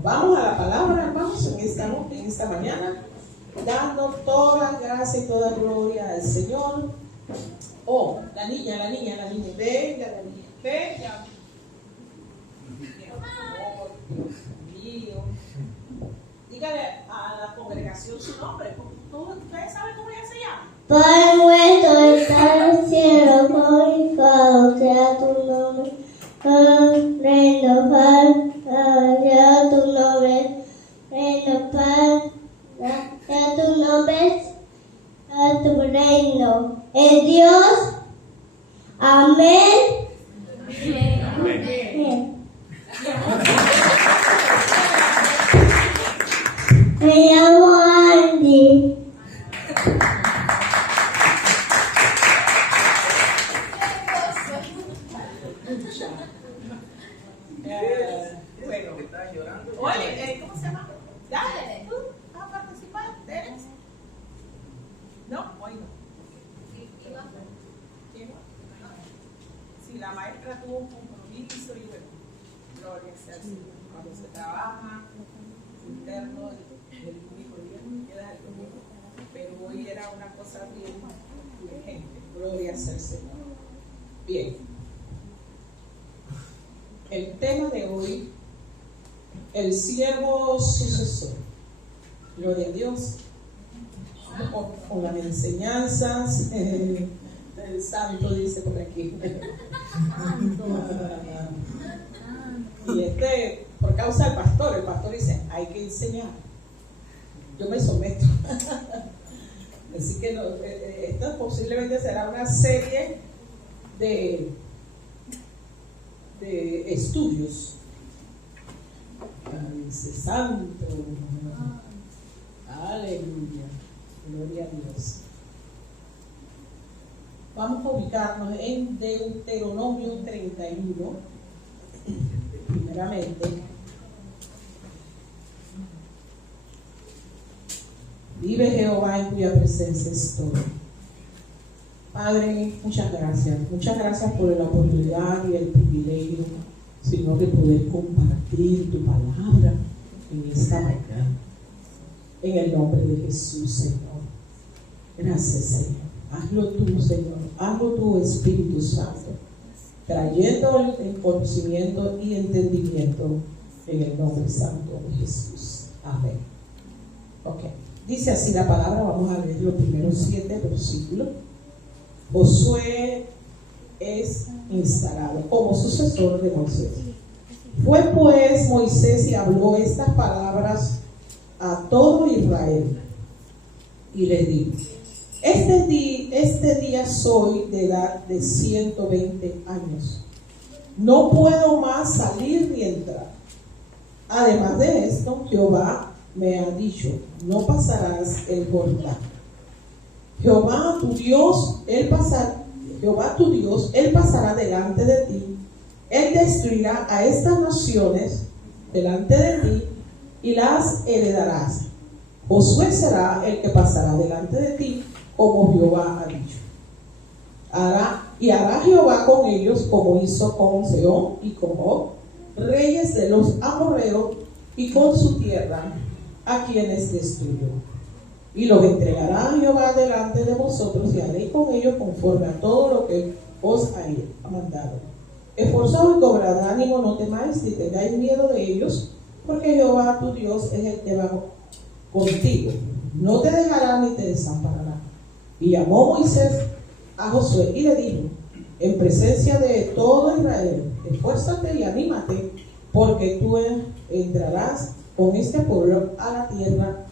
Vamos a la palabra, hermanos, estamos en esta mañana dando toda gracia y toda gloria al Señor. Oh, la niña, venga la niña, venga. Oh, Dios mío. Dígale a la congregación su nombre. ¿Ustedes saben cómo ella se llama? Padre nuestro está en el cielo, glorificado sea tu nombre. Reino, sea tu nombre. Reino, sea tu nombre. A tu reino. Es Dios. Amén. Amén. Me llamo Andy. Bueno, oye, ¿cómo se llama? Dale, tú vas a participar, Teres. No, hoy no. ¿Quién? Si la maestra tuvo un compromiso y bueno, gloria sea al Señor. Cuando se trabaja interno, el único día que queda el domingo, pero hoy era una cosa bien urgente. Gloria sea al Señor. Bien. El tema de hoy, el siervo sucesor. Gloria a Dios. Con las enseñanzas del santo, dice por aquí. Y por causa del pastor, el pastor dice, hay que enseñar. Yo me someto. Así que esto posiblemente será una serie de estudios. Dice santo. Aleluya. Gloria a Dios. Vamos a ubicarnos en Deuteronomio 31. Primeramente. Vive Jehová en cuya presencia estoy. Padre, muchas gracias. Muchas gracias por la oportunidad y el privilegio, Señor, de poder compartir tu palabra en esta mañana. En el nombre de Jesús, Señor. Gracias, Señor. Hazlo tú, Señor. Hazlo tú, Espíritu Santo, trayendo el conocimiento y entendimiento en el nombre santo de Jesús. Amén. Ok. Dice así la palabra. Vamos a leer los primeros 7 versículos. Josué es instalado como sucesor de Moisés. Fue pues Moisés y habló estas palabras a todo Israel y le dijo: este día soy de edad de 120 años. No puedo más salir ni entrar. Además de esto, Jehová me ha dicho: no pasarás el Jordán. Jehová tu Dios, él pasará delante de ti. Él destruirá a estas naciones delante de ti y las heredarás. Josué será el que pasará delante de ti, como Jehová ha dicho. Hará Jehová con ellos como hizo con Sehón y con Og, reyes de los amorreos, y con su tierra, a quienes destruyó. Y los entregará a Jehová delante de vosotros, y haréis con ellos conforme a todo lo que os ha mandado. Esforzaos y cobrad ánimo, no temáis ni tengáis miedo de ellos, porque Jehová tu Dios es el que va contigo. No te dejará ni te desamparará. Y llamó Moisés a Josué y le dijo, en presencia de todo Israel: esfuérzate y anímate, porque tú entrarás con este pueblo a la tierra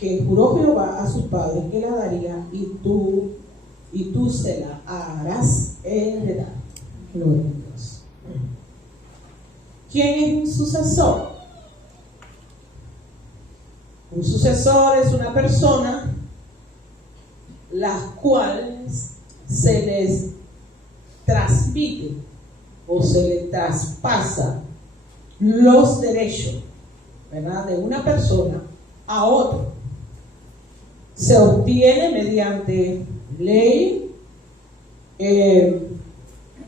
que juró Jehová a sus padres que la daría, y tú se la harás heredar. Gloria a Dios. ¿Quién es un sucesor? Un sucesor es una persona las cuales se les transmite o se les traspasa los derechos, ¿verdad?, de una persona a otra. Se obtiene mediante ley,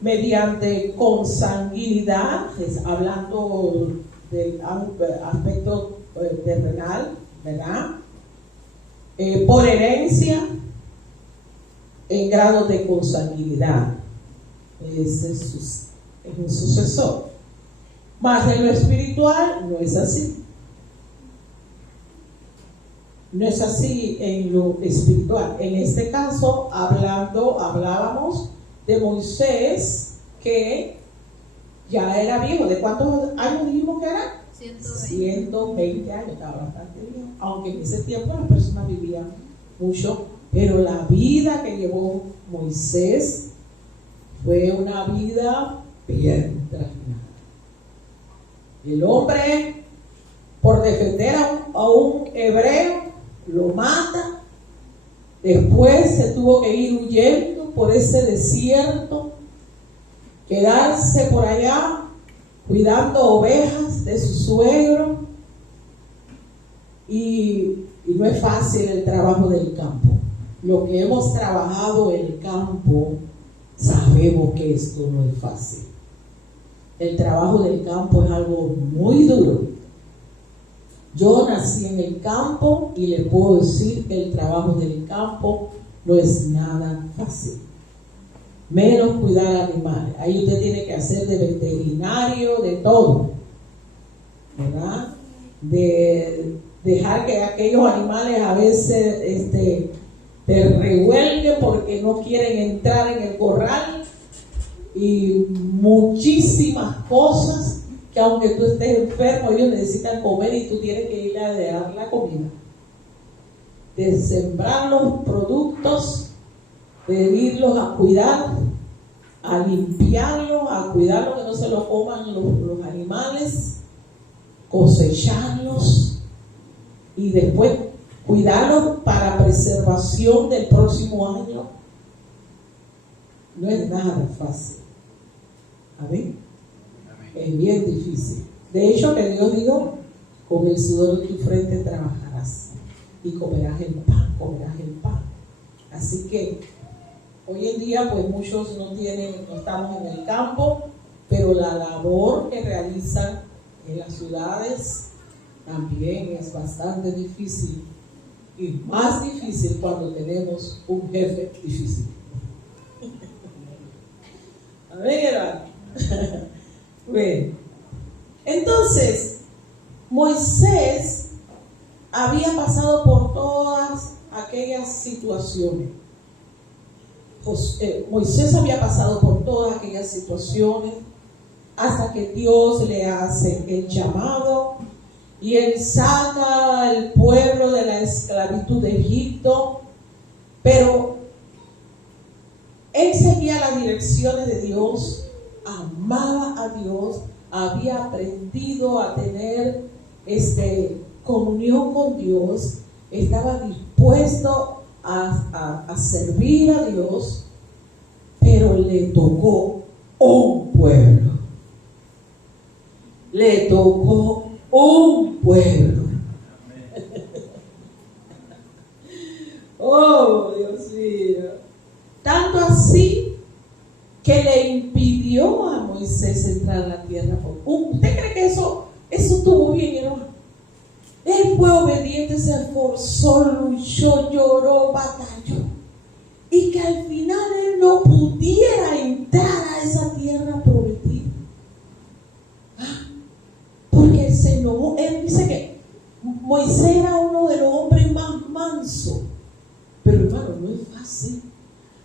mediante consanguinidad, hablando del aspecto terrenal, ¿verdad? Por herencia, en grado de consanguinidad. Ese es un sucesor. Más en lo espiritual no es así. No es así en lo espiritual. En este caso, hablábamos de Moisés, que ya era viejo. ¿De cuántos años dijimos que era? 120 años, estaba bastante viejo. Aunque en ese tiempo las personas vivían mucho, pero la vida que llevó Moisés fue una vida bien trasminada. El hombre, por defender a un hebreo, lo mata. Después se tuvo que ir huyendo por ese desierto, quedarse por allá cuidando ovejas de su suegro. Y no es fácil el trabajo del campo. Lo que hemos trabajado en el campo, sabemos que esto no es fácil. El trabajo del campo es algo muy duro. Yo nací en el campo y le puedo decir que el trabajo del campo no es nada fácil. Menos cuidar animales. Ahí usted tiene que hacer de veterinario, de todo, ¿verdad? De dejar que aquellos animales a veces te revuelguen porque no quieren entrar en el corral, y muchísimas cosas que aunque tú estés enfermo, ellos necesitan comer y tú tienes que ir a dar la comida. De sembrar los productos, de irlos a cuidar, a limpiarlos, a cuidarlos que no se los coman los animales, cosecharlos y después cuidarlos para preservación del próximo año. No es nada fácil. Amén. Es bien difícil. De hecho, que Dios dijo: con el sudor de tu frente trabajarás y comerás el pan, Así que hoy en día, pues muchos no estamos en el campo, pero la labor que realizan en las ciudades también es bastante difícil, y más difícil cuando tenemos un jefe difícil. Amén, hermano. Bueno, entonces Moisés había pasado por todas aquellas situaciones. Moisés había pasado por todas aquellas situaciones hasta que Dios le hace el llamado y él saca al pueblo de la esclavitud de Egipto, pero él seguía las direcciones de Dios, amaba a Dios, había aprendido a tener comunión con Dios, estaba dispuesto a servir a Dios, pero le tocó un pueblo. Le tocó un pueblo. Oh, Dios mío. Tanto así que le impidió a Moisés entrar a la tierra. ¿Usted cree que eso estuvo bien, hermano? Él fue obediente, se esforzó, luchó, lloró, batalló, y que al final él no pudiera entrar a esa tierra prometida. Porque el Señor, él dice que Moisés era uno de los hombres más mansos. Pero hermano, no es fácil.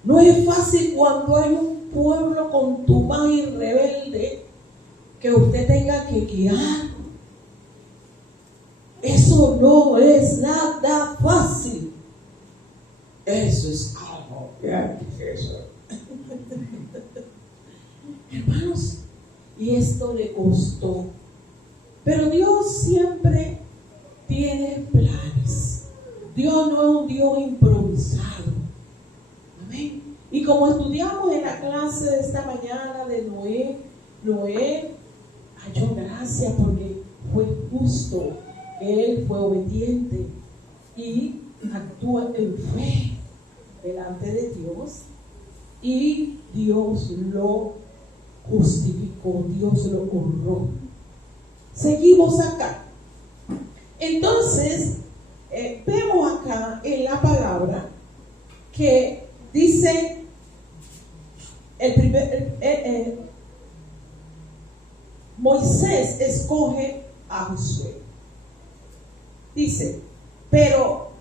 No es fácil cuando hay un pueblo contumaz y rebelde que usted tenga que guiar. Eso no es nada fácil. Eso es algo bien difícil. Hermanos, y esto le costó. Pero Dios siempre tiene planes. Dios no es un Dios improvisado. Amén. Y como estudiamos en la clase de esta mañana de Noé halló gracia porque fue justo, él fue obediente y actuó en fe delante de Dios, y Dios lo justificó, Dios lo honró. Seguimos acá. Entonces, vemos acá en la palabra que dice Moisés escoge a Josué. Dice, pero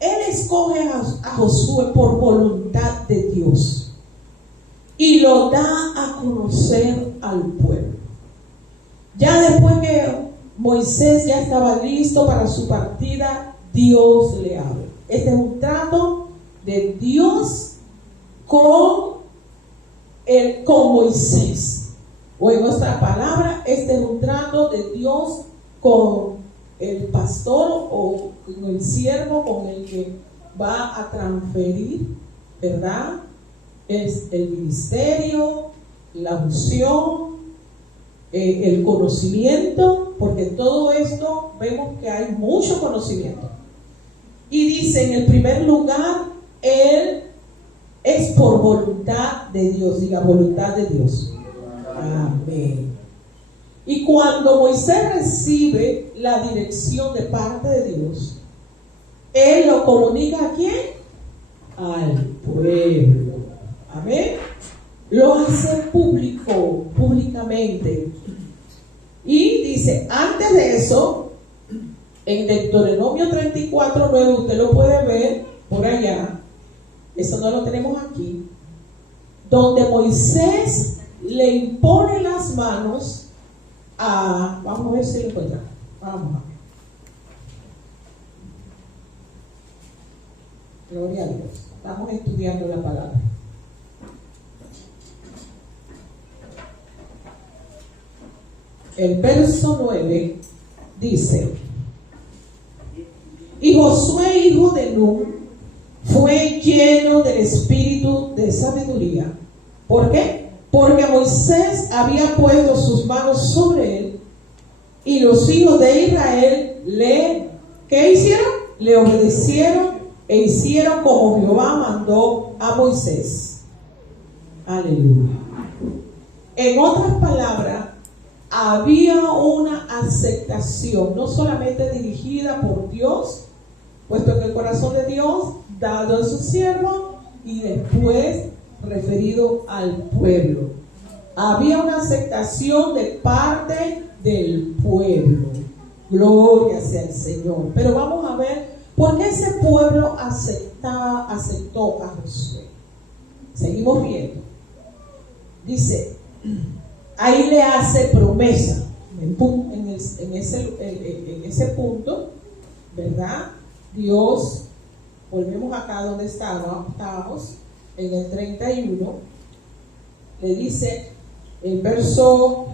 él escoge a Josué por voluntad de Dios y lo da a conocer al pueblo. Ya después que Moisés ya estaba listo para su partida, Dios le habla. Este es un trato de Dios con Moisés. O en otra palabra, este es un trato de Dios con el pastor o con el siervo con el que va a transferir, ¿verdad? Es el ministerio, la unción, el conocimiento, porque todo esto vemos que hay mucho conocimiento. Y dice, en el primer lugar, él es por voluntad de Dios. Diga, voluntad de Dios. Amén. Y cuando Moisés recibe la dirección de parte de Dios, él lo comunica ¿a quién? Al pueblo. Amén. Lo hace públicamente. Y dice, antes de eso, en Deuteronomio 34:9, usted lo puede ver por allá, eso no lo tenemos aquí, donde Moisés le impone las manos a, vamos a ver si lo encuentra, vamos a ver. Gloria a Dios. Estamos estudiando la palabra. El verso 9 dice: y Josué, hijo de Nun, fue lleno del espíritu de sabiduría. ¿Por qué? Porque Moisés había puesto sus manos sobre él, y los hijos de Israel ¿qué hicieron? Le obedecieron e hicieron como Jehová mandó a Moisés. Aleluya. En otras palabras, había una aceptación, no solamente dirigida por Dios, puesto en el corazón de Dios, dado a su siervo, y después referido al pueblo. Había una aceptación de parte del pueblo. Gloria sea el Señor. Pero vamos a ver por qué ese pueblo aceptó a Josué. Seguimos viendo. Dice, ahí le hace promesa en ese punto, ¿verdad? Dios, volvemos acá donde estábamos, en el 31, le dice, el verso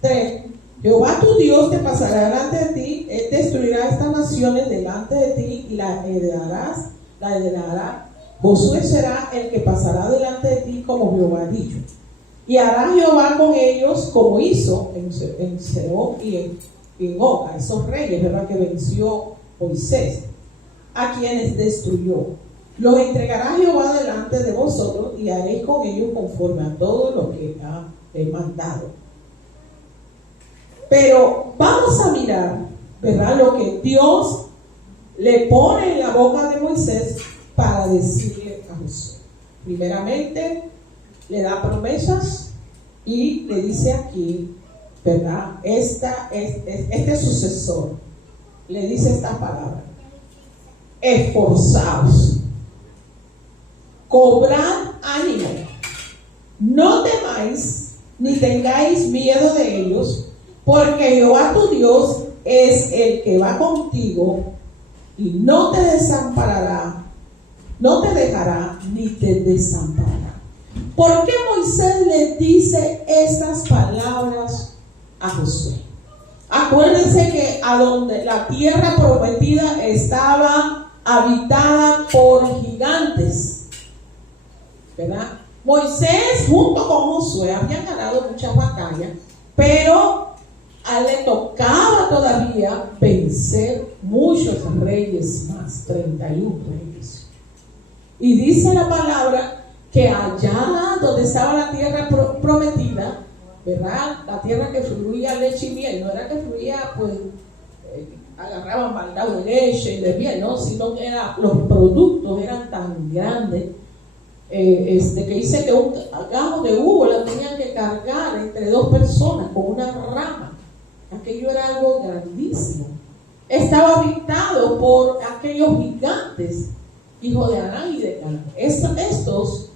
3, Jehová tu Dios te pasará delante de ti, él destruirá estas naciones delante de ti y la heredará. Josué será el que pasará delante de ti, como Jehová ha dicho. Y hará Jehová con ellos como hizo en Sehón y en Og, esos reyes, ¿verdad?, que venció Moisés, a quienes destruyó. Los entregará Jehová delante de vosotros y haréis con ellos conforme a todo lo que ha mandado. Pero vamos a mirar, ¿verdad?, lo que Dios le pone en la boca de Moisés para decirle a Josué. Primeramente, le da promesas y le dice aquí, ¿verdad?, este sucesor le dice esta palabra: esforzaos, cobrad ánimo, no temáis ni tengáis miedo de ellos, porque Jehová tu Dios es el que va contigo y no te desamparará, no te dejará ni te desamparará. ¿Por qué Moisés le dice estas palabras a Josué? Acuérdense que a donde la tierra prometida estaba habitada por gigantes, ¿verdad? Moisés junto con Josué habían ganado muchas batallas, pero a él le tocaba todavía vencer muchos reyes más, 31 reyes. Y dice la palabra que allá donde estaba la tierra prometida, ¿verdad? La tierra que fluía leche y miel, no era que fluía, pues, agarraban baldado de leche y de miel, ¿no? Sino que los productos eran tan grandes, que dice que un gajo de uva lo tenían que cargar entre 2 personas con una rama. Aquello era algo grandísimo. Estaba habitado por aquellos gigantes, hijos de Anán y de Canaán. Estos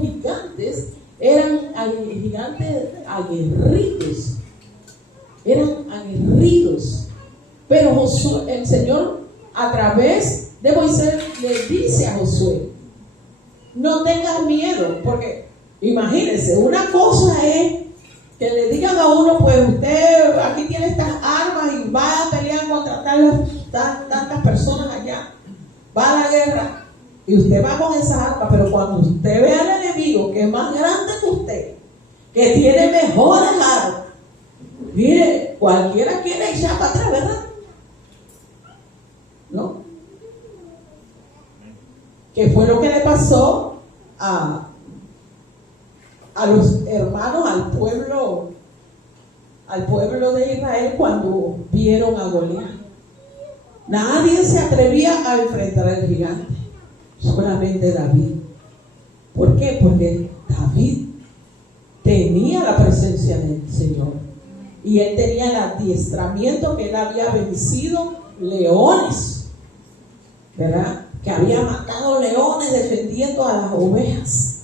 gigantes eran gigantes aguerridos. Pero Josué, el Señor, a través de Moisés, le dice a Josué: no tengas miedo, porque imagínense, una cosa es que le digan a uno, pues usted aquí tiene estas armas y va a pelear contra tantas personas allá, va a la guerra y usted va con esas armas, pero cuando usted ve al enemigo que es más grande que usted, que tiene mejores armas, mire, cualquiera quiere echar para atrás, ¿verdad? ¿No? ¿Qué fue lo que le pasó a los hermanos, al pueblo de Israel cuando vieron a Goliat? Nadie se atrevía a enfrentar al gigante, solamente David. ¿Por qué? Porque David tenía la presencia del Señor y él tenía el adiestramiento, que él había vencido leones, ¿verdad? Que había matado leones defendiendo a las ovejas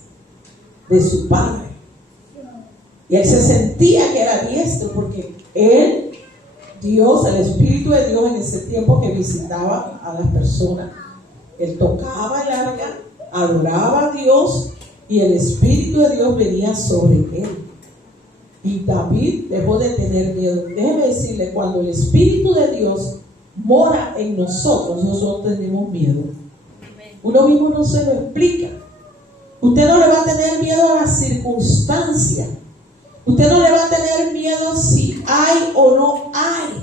de su padre. Y él se sentía que era diestro, porque él, Dios, el Espíritu de Dios en ese tiempo que visitaba a las personas, él tocaba el arca, adoraba a Dios y el Espíritu de Dios venía sobre él. Y David dejó de tener miedo. Déjeme decirle, cuando el Espíritu de Dios mora en nosotros, nosotros tenemos miedo. Uno mismo no se lo explica. Usted no le va a tener miedo a las circunstancias. Usted no le va a tener miedo si hay o no hay.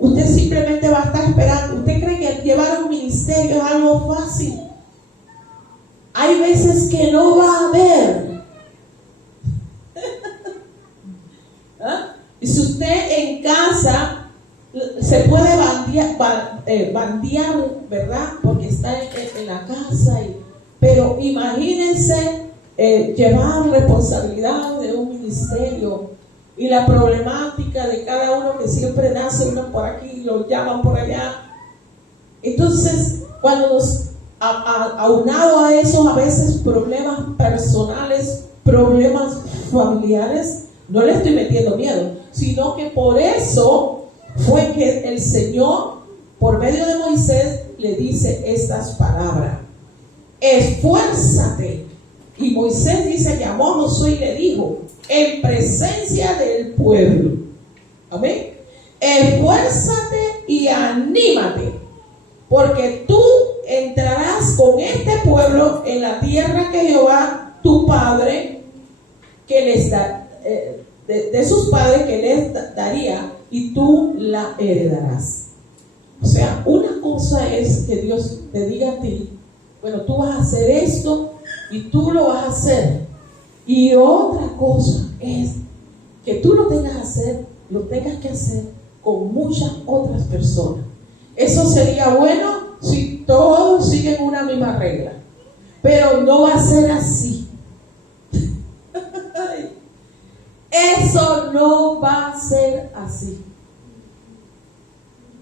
Usted simplemente va a estar esperando. ¿Usted cree que llevar un ministerio es algo fácil? Hay veces que no va a haber. ¿Ah? Y si usted en casa se puede bandear, ¿verdad? Porque está en la casa. Pero imagínense llevar responsabilidad de un ministerio y la problemática de cada uno, que siempre nace uno por aquí, lo llaman por allá. Entonces, cuando nos aunado a eso, a veces problemas personales, problemas familiares, no le estoy metiendo miedo, sino que por eso fue que el Señor, por medio de Moisés, le dice estas palabras: esfuérzate. Y Moisés dice, llamó a Josué y le dijo, en presencia del pueblo, amén, esfuérzate y anímate, porque tú entrarás con este pueblo en la tierra que Jehová tu padre, que les da, de sus padres, que les daría, y tú la heredarás. O sea, una cosa es que Dios te diga a ti, bueno, tú vas a hacer esto y tú lo vas a hacer. Y otra cosa es que tú lo tengas que hacer con muchas otras personas. Eso sería bueno si todos siguen una misma regla, pero no va a ser así. Eso no va a ser así.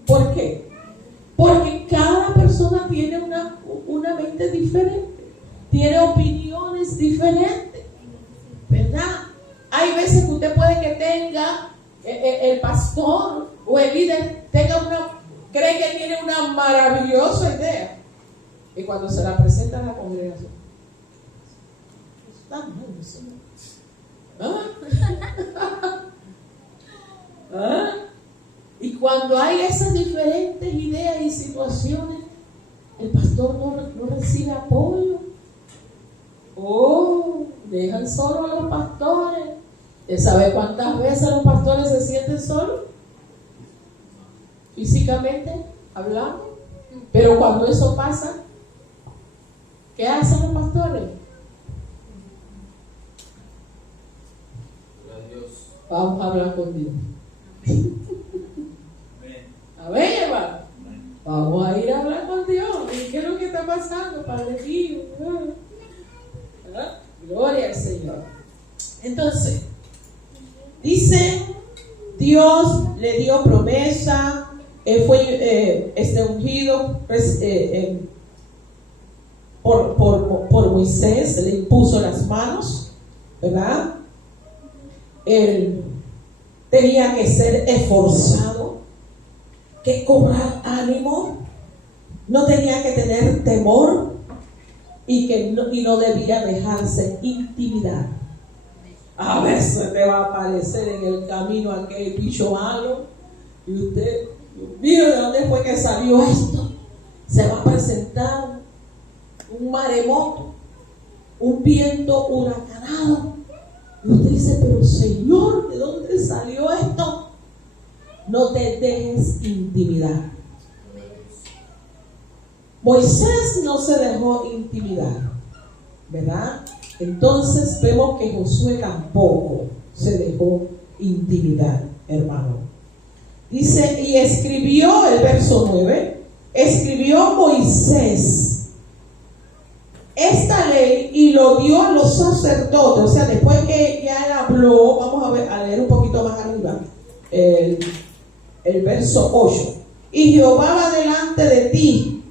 ¿Por qué? Porque cada persona tiene una mente diferente, tiene opiniones diferentes, ¿verdad? Hay veces que usted puede que tenga, el pastor o el líder cree que tiene una maravillosa idea, y cuando se la presenta a la congregación, está mal eso. ¿Ah? ¿Ah? Y cuando hay esas diferentes ideas y situaciones, el pastor no recibe apoyo. Oh, dejan solo a los pastores. ¿Usted sabe cuántas veces los pastores se sienten solos? Físicamente hablando. Pero cuando eso pasa, ¿qué hacen los pastores? Vamos a hablar con Dios. A ver, hermano. Vamos a ir a hablar con Dios. ¿Qué es lo que está pasando, Padre mío? ¿Ah? Gloria al Señor. Entonces, dice, Dios le dio promesa. Él fue ungido por Moisés, le impuso las manos, ¿verdad? Él tenía que ser esforzado, que cobrar ánimo, no tenía que tener temor y no debía dejarse intimidar. A veces te va a aparecer en el camino aquel bicho malo y usted, Dios mío, ¿de dónde fue que salió esto? Se va a presentar un maremoto, un viento huracanado. Y usted dice, pero Señor, ¿de dónde salió esto? No te dejes intimidar. Moisés no se dejó intimidar, ¿verdad? Entonces vemos que Josué tampoco se dejó intimidar, hermano. Dice, y escribió, el verso 9, escribió Moisés esta ley y lo dio a los sacerdotes. O sea, después que ya él habló, vamos a leer un poquito más arriba, el verso 8. Y Jehová va delante de ti,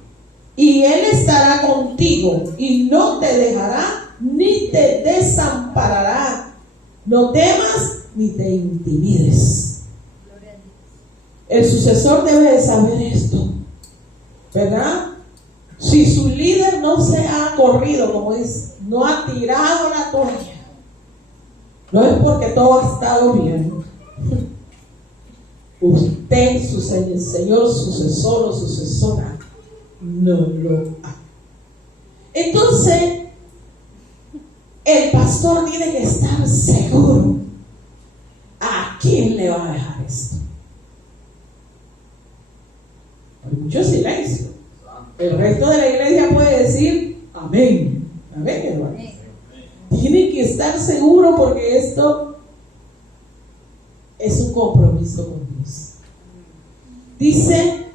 y él estará contigo, y no te dejará, ni te desamparará. No temas, ni te intimides. El sucesor debe de saber esto, ¿verdad? Si su líder no se ha corrido, como dice, no ha tirado la toalla, no es porque todo ha estado bien. Usted, su señor sucesor o sucesora, no lo ha. Entonces, el pastor tiene que estar seguro. ¿A quién le va a dejar esto? Hay mucho silencio. El resto de la iglesia puede decir amén. Amén, hermano. Tiene que estar seguro porque esto es un compromiso con Dios. Dice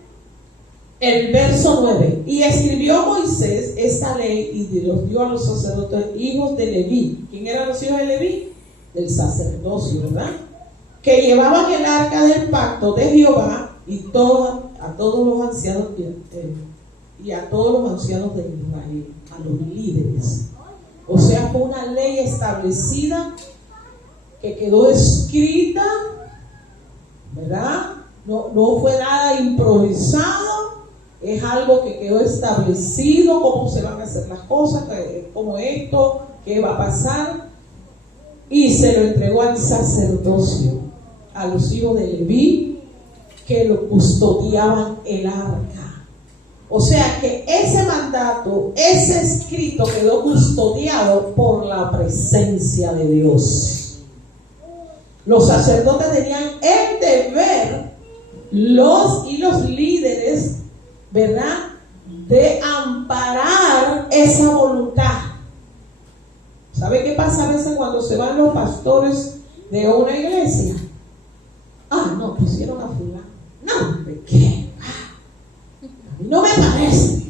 el verso 9: y escribió Moisés esta ley y los dio a los sacerdotes, hijos de Leví. ¿Quién eran los hijos de Leví? Del sacerdocio, ¿verdad? Que llevaban el arca del pacto de Jehová y a todos los ancianos y a todos los ancianos de Israel, a los líderes. O sea, fue una ley establecida que quedó escrita, ¿verdad? No fue nada improvisado, es algo que quedó establecido, cómo se van a hacer las cosas, cómo esto, qué va a pasar, y se lo entregó al sacerdocio, a los hijos de Leví, que lo custodiaban el arca. O sea que ese mandato, ese escrito quedó custodiado por la presencia de Dios. Los sacerdotes tenían el deber, los líderes, ¿verdad?, de amparar esa voluntad. ¿Sabe qué pasa a veces cuando se van los pastores de una iglesia? No, pusieron a fulano. No, ¿de qué? A mí no me parece.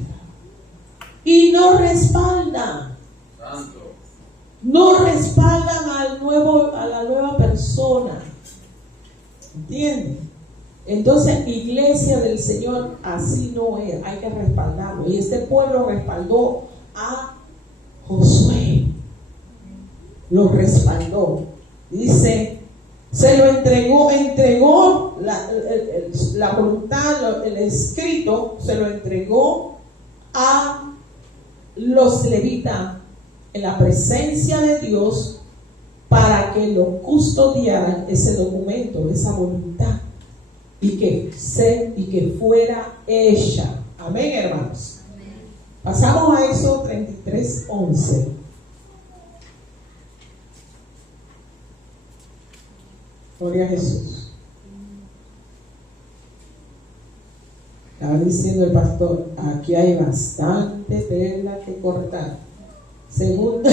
Y no respaldan. No respaldan a la nueva persona. ¿Entienden? Entonces, iglesia del Señor, así no es, hay que respaldarlo. Y este pueblo respaldó a Josué, lo respaldó. Dice, se lo entregó la voluntad, el escrito, se lo entregó a los levitas, en la presencia de Dios para que lo custodiaran ese documento, esa voluntad, y que fuera hecha. Amén, hermanos. Amén. Pasamos a Éxodo 33:11. Gloria a Jesús. Estaba diciendo el pastor, aquí hay bastante tela que cortar. Segundo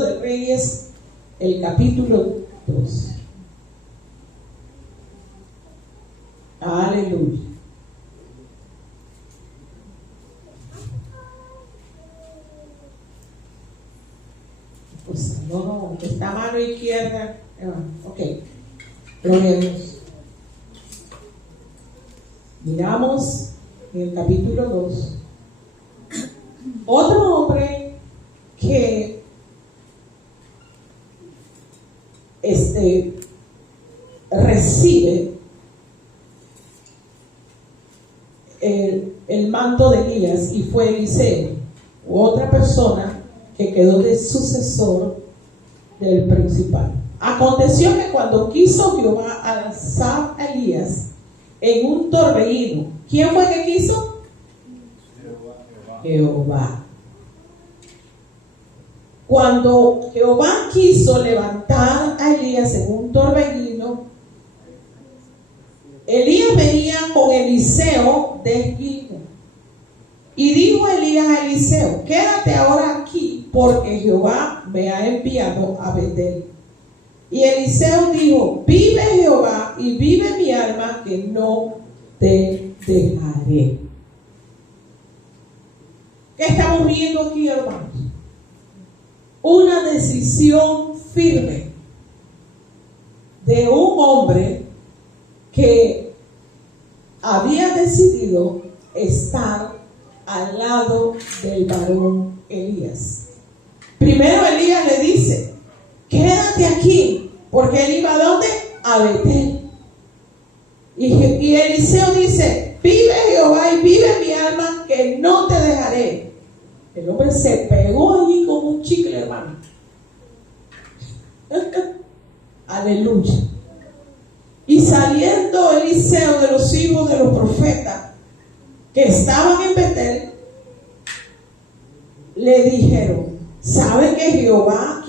de Reyes, el capítulo 2. Aleluya. Pues no, esta mano izquierda. Ok. Gloria a Dios. Miramos en el capítulo 2. Otro hombre que recibe el manto de Elías y fue Eliseo, otra persona que quedó de sucesor del principal. Aconteció que cuando quiso Jehová alzar a Elías en un torbellino, ¿quién fue que quiso? Jehová. Cuando Jehová quiso levantar a Elías en un torbellino, Elías venía con Eliseo de Gilgal. Y dijo Elías a Eliseo: quédate ahora aquí, porque Jehová me ha enviado a Betel. Y Eliseo dijo: vive Jehová y vive mi alma, que no te dejaré. ¿Qué estamos viendo aquí, hermanos? Una decisión firme de un hombre que había decidido estar al lado del varón Elías. Primero Elías le dice: quédate aquí, porque él iba ¿a dónde? A Betel. Y Eliseo dice: vive Jehová y vive mi alma, que no te dejaré. El hombre se pegó allí como un chicle, hermano. Aleluya. Y saliendo Eliseo de los hijos de los profetas que estaban en Betel, le dijeron: ¿sabe que Jehová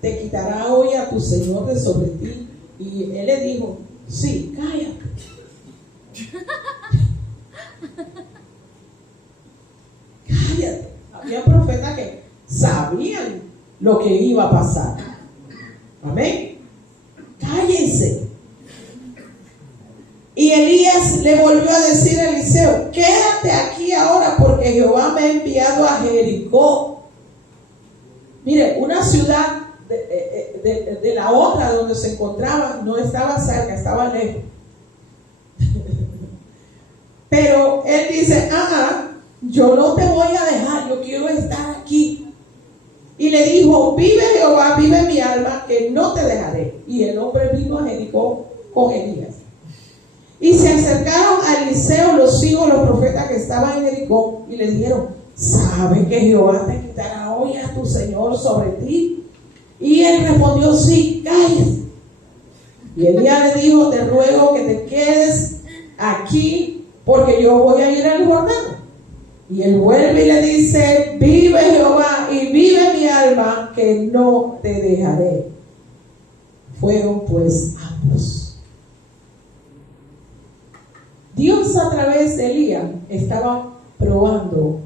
te quitará hoy a tu señor de sobre ti? Y él le dijo: sí, cállate. Cállate. Había profetas que sabían lo que iba a pasar. Amén. Cállense. Y Elías le volvió a decir a Eliseo: quédate aquí ahora, porque Jehová me ha enviado a Jericó. Mire, una ciudad de la otra donde se encontraba no estaba cerca, estaba lejos. Pero él dice: yo no te voy a dejar, yo quiero estar aquí. Y le dijo: vive Jehová, vive mi alma, que no te dejaré. Y el hombre vino a Jericó con Elías. Y se acercaron a Eliseo los hijos de los profetas que estaban en Jericó y le dijeron: ¿sabe que Jehová te quitará hoy a tu señor sobre ti? Y él respondió: sí, cállate. Y Elías le dijo: te ruego que te quedes aquí, porque yo voy a ir al Jordán. Y él vuelve y le dice: vive Jehová y vive mi alma, que no te dejaré. Fueron pues ambos. Dios, a través de Elías, estaba probando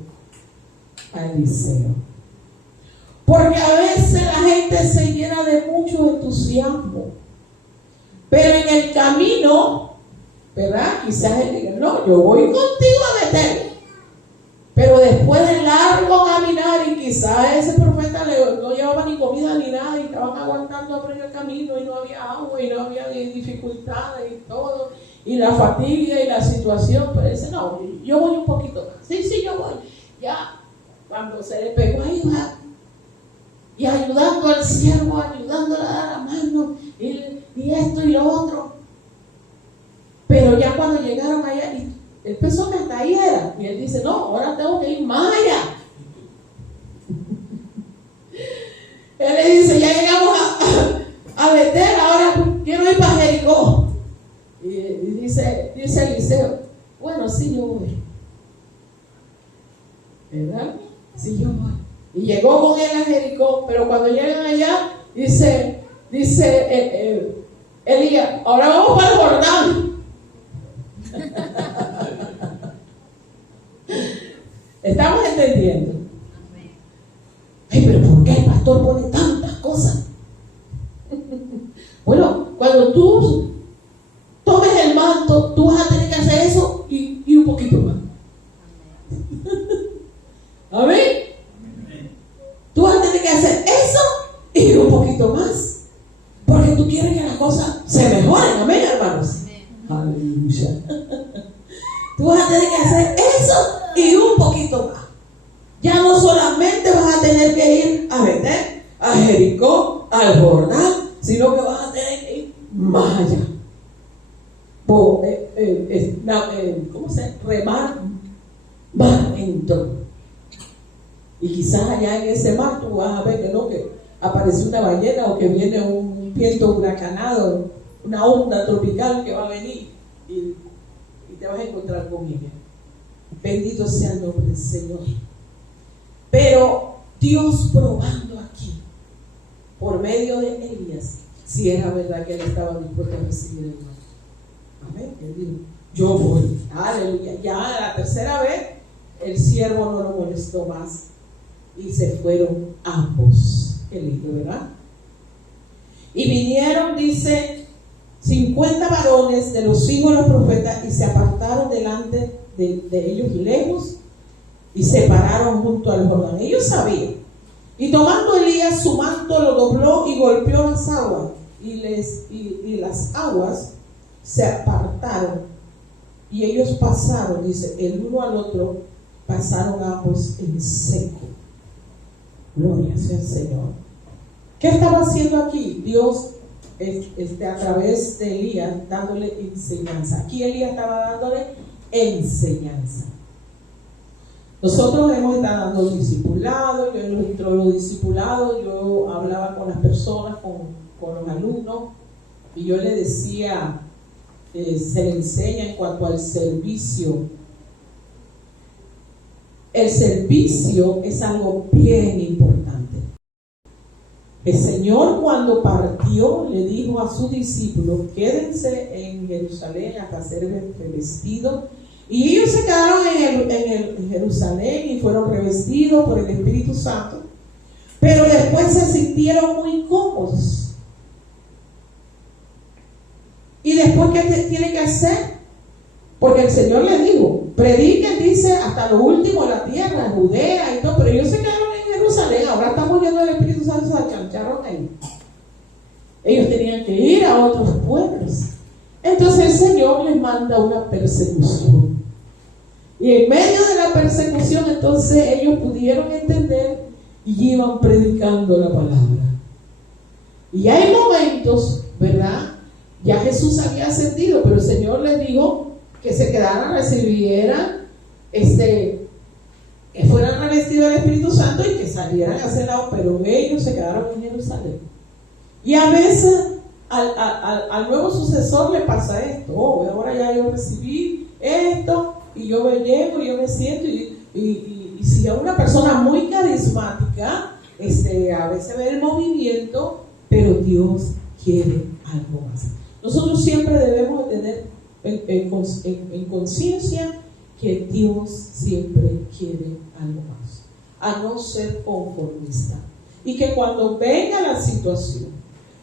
a Eliseo. Porque a veces la gente se llena de mucho entusiasmo, pero en el camino, ¿verdad? Quizás él diga: no, yo voy contigo a Betel. Pero después de largo caminar, y quizás ese profeta no llevaba ni comida ni nada, y estaban aguantando por el camino, y no había agua, y no había dificultades y todo, y la fatiga y la situación. Pero dice: no, yo voy un poquito más. Sí, yo voy. Ya, cuando se le pegó ahí, va, y ayudando al siervo, ayudándole a dar la mano, y esto y lo otro. Pero ya cuando llegaron allá, él pensó que hasta ahí era. Y él dice: no, ahora tengo que ir más allá. Él le dice, ya llegamos a Betel, ahora quiero ir para Jericó. Y dice Eliseo, bueno, sí, yo voy. ¿Verdad? Sí, yo voy. Y llegó con él a Jericó, pero cuando llegan allá, dice Elías, ahora vamos para el Jordán. ¿Estamos entendiendo? Ay, pero ¿por qué el pastor pone tantas cosas? Bueno, cuando tú tomes el manto, tú vas a tener que hacer eso y un poquito más. Amén. Tú vas a tener que hacer eso y un poquito más. Porque tú quieres que las cosas se mejoren. Amén, hermanos. Aleluya. Tú vas a tener que hacer eso y un poquito más. Ya no solamente vas a tener que ir a Betel, a Jericó, al Jordán, sino que vas a tener que ir más allá. ¿Cómo se llama? Remar más dentro. Y quizás allá en ese mar tú vas a ver que apareció una ballena o que viene un viento huracanado, una onda tropical que va a venir y te vas a encontrar con ella. Bendito sea el nombre del Señor. Pero Dios probando aquí, por medio de Elías, si era verdad que él estaba dispuesto a recibir el mal. Amén. Él dijo, yo voy. Aleluya. Ya la tercera vez, el siervo no lo molestó más. Y se fueron ambos. Qué lindo, ¿verdad? Y vinieron, dice, 50 varones de los hijos de los profetas y se apartaron delante de ellos lejos y se pararon junto al Jordán. Ellos sabían. Y tomando Elías su manto, lo dobló y golpeó las aguas. Y las aguas se apartaron. Y ellos pasaron, dice, el uno al otro, pasaron ambos en seco. Gloria sea el Señor. ¿Qué estaba haciendo aquí? Dios a través de Elías dándole enseñanza. Aquí Elías estaba dándole enseñanza. Nosotros hemos estado dando discipulado. Yo en los discipulados yo hablaba con las personas, con los alumnos, y yo le decía, se le enseña en cuanto al servicio. El servicio es algo bien importante. El Señor, cuando partió, le dijo a sus discípulos, quédense en Jerusalén hasta ser revestidos. Y ellos se quedaron en Jerusalén y fueron revestidos por el Espíritu Santo. Pero después se sintieron muy cómodos. ¿Y después qué tienen que hacer? Porque el Señor les dijo, prediquen, dice, hasta lo último de la tierra, Judea y todo, pero ellos se quedaron en Jerusalén, ahora estamos viendo el Espíritu Santo, se achancharon ahí. Ellos tenían que ir a otros pueblos. Entonces el Señor les manda una persecución. Y en medio de la persecución, entonces ellos pudieron entender y iban predicando la palabra. Y hay momentos, ¿verdad? Ya Jesús había ascendido, pero el Señor les dijo que se quedaran, recibieran, que fueran revestidos del Espíritu Santo y que salieran a ese lado, pero ellos se quedaron en Jerusalén. Y a veces al nuevo sucesor le pasa esto, ahora ya yo recibí esto, y yo me llevo, y yo me siento, y si es una persona muy carismática, a veces ve el movimiento, pero Dios quiere algo más. Nosotros siempre debemos tener en conciencia que Dios siempre quiere algo más, a no ser conformista, y que cuando venga la situación,